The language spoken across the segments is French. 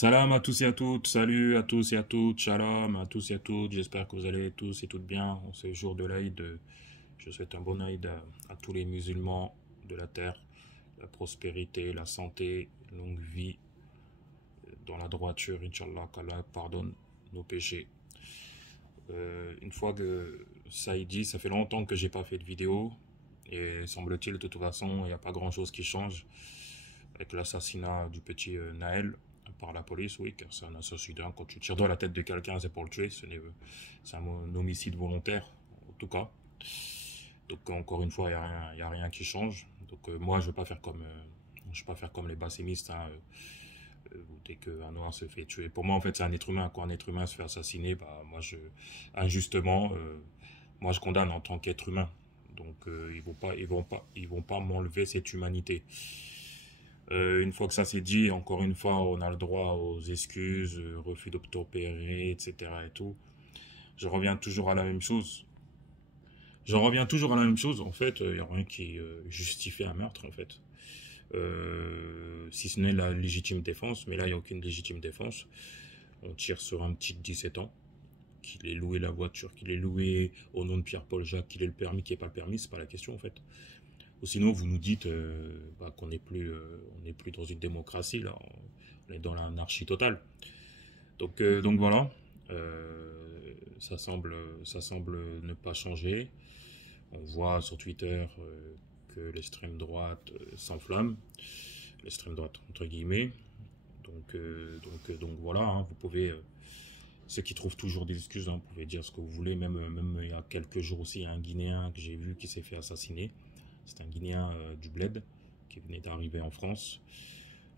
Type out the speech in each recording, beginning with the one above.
Salam à tous et à toutes, salut à tous et à toutes, shalom à tous et à toutes, j'espère que vous allez tous et toutes bien en ce jour de l'Aïd. Je souhaite un bon Aïd à tous les musulmans de la terre, la prospérité, la santé, longue vie, dans la droiture, Inch'Allah, qu'Allah pardonne nos péchés. Une fois que ça est dit, ça fait longtemps que j'ai pas fait de vidéo, et semble-t-il, de toute façon, il n'y a pas grand-chose qui change avec l'assassinat du petit Naël par la police, oui, car c'est un assassinat. Quand tu tires dans la tête de quelqu'un, c'est pour le tuer. C'est un homicide volontaire, en tout cas. Donc encore une fois, il y a rien qui change. Donc moi, je vais pas faire comme les bassimistes. Hein, dès qu'un noir se fait tuer, pour moi, en fait, c'est un être humain. Quand un être humain se fait assassiner, bah injustement, moi, je condamne en tant qu'être humain. Donc ils vont pas m'enlever cette humanité. Une fois que ça c'est dit, encore une fois, on a le droit aux excuses, refus d'obtempérer, etc. et tout. Je reviens toujours à la même chose. J'en reviens toujours à la même chose. En fait, il n'y a rien qui justifie un meurtre, en fait. Si ce n'est la légitime défense, mais là, il n'y a aucune légitime défense. On tire sur un petit de 17 ans, qu'il ait loué la voiture, qu'il ait loué au nom de Pierre-Paul Jacques, qu'il ait le permis, qu'il n'ait pas le permis, c'est pas la question, en fait. Ou sinon, vous nous dites qu'on n'est plus dans une démocratie, là, on est dans l'anarchie totale. Donc voilà, ça semble ne pas changer. On voit sur Twitter que l'extrême droite s'enflamme, l'extrême droite entre guillemets. Donc voilà, hein, vous pouvez, ceux qui trouvent toujours des excuses, hein, vous pouvez dire ce que vous voulez. Même il y a quelques jours aussi, il y a un Guinéen que j'ai vu qui s'est fait assassiner. C'est un Guinéen du Bled qui venait d'arriver en France.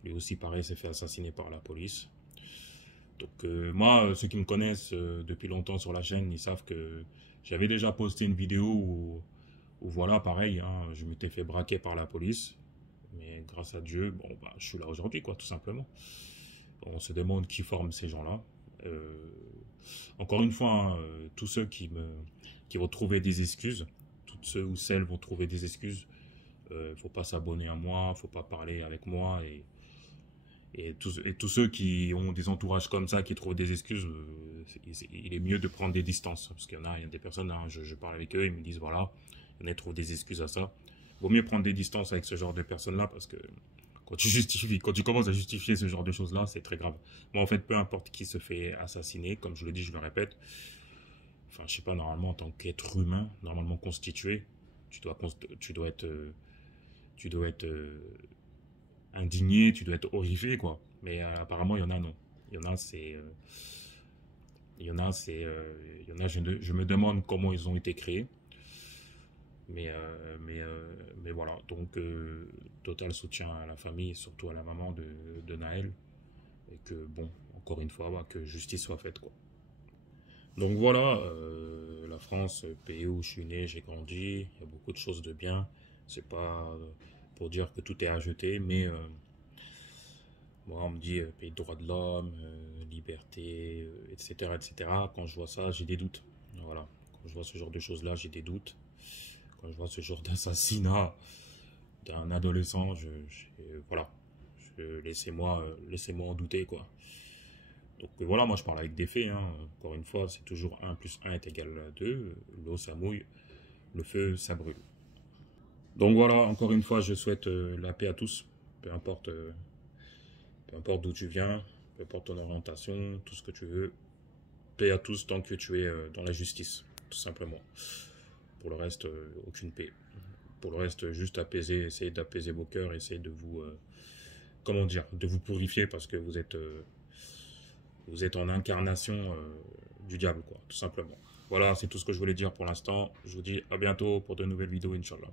Lui aussi, pareil, s'est fait assassiner par la police. Donc moi, ceux qui me connaissent depuis longtemps sur la chaîne, ils savent que j'avais déjà posté une vidéo où voilà, pareil, hein, je m'étais fait braquer par la police. Mais grâce à Dieu, bon, bah, je suis là aujourd'hui, quoi, tout simplement. On se demande qui forme ces gens-là. Euh, Encore une fois, hein, tous ceux qui vont trouver des excuses, toutes ceux ou celles vont trouver des excuses. Faut pas s'abonner à moi, faut pas parler avec moi et tous ceux qui ont des entourages comme ça, qui trouvent des excuses, il est mieux de prendre des distances. Parce il y a des personnes, hein, je parle avec eux, ils me disent voilà, il y en a qui trouvent des excuses à ça. Vaut mieux prendre des distances avec ce genre de personnes-là parce que quand tu commences à justifier ce genre de choses-là, c'est très grave. Moi, en fait, peu importe qui se fait assassiner, comme je le dis, je le répète, enfin, je sais pas, normalement, en tant qu'être humain, normalement constitué, tu dois être, tu dois être indigné, tu dois être horrifié, quoi. Mais apparemment, il y en a non. Il y en a, c'est, il y en a, c'est, il y en a, je me demande comment ils ont été créés. Mais voilà. Donc, total soutien à la famille, surtout à la maman de Naël. Et que, bon, encore une fois, bah, que justice soit faite, quoi. Donc voilà, la France, pays où je suis né, j'ai grandi, il y a beaucoup de choses de bien. C'est pas pour dire que tout est à jeter, mais moi, on me dit pays de droits de l'homme, liberté, etc., etc. Quand je vois ça, j'ai des doutes. Voilà. Quand je vois ce genre de choses-là, j'ai des doutes. Quand je vois ce genre d'assassinat d'un adolescent, voilà. Laissez-moi en douter, quoi. Donc voilà, moi je parle avec des faits. Hein. Encore une fois, c'est toujours un plus un est égal à 2. L'eau, ça mouille. Le feu, ça brûle. Donc voilà, encore une fois, je souhaite la paix à tous. Peu importe peu importe d'où tu viens, peu importe ton orientation, tout ce que tu veux. Paix à tous tant que tu es dans la justice, tout simplement. Pour le reste, aucune paix. Pour le reste, juste apaiser, essayez d'apaiser vos cœurs, essayez de vous, comment dire, de vous purifier parce que vous êtes en incarnation du diable, quoi, tout simplement. Voilà, c'est tout ce que je voulais dire pour l'instant. Je vous dis à bientôt pour de nouvelles vidéos, Inch'Allah.